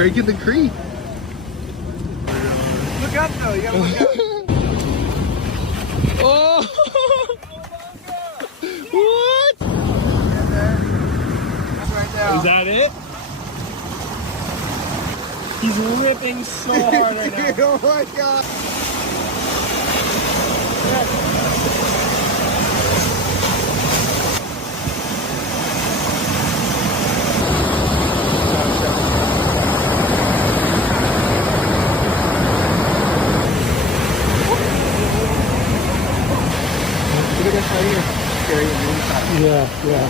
breaking the creek. Look up though, you gotta look up. Oh! What? That's right now. Is that it? He's ripping so hard right now. Oh my god. Look at this right here. Scary and inside. Yeah, yeah.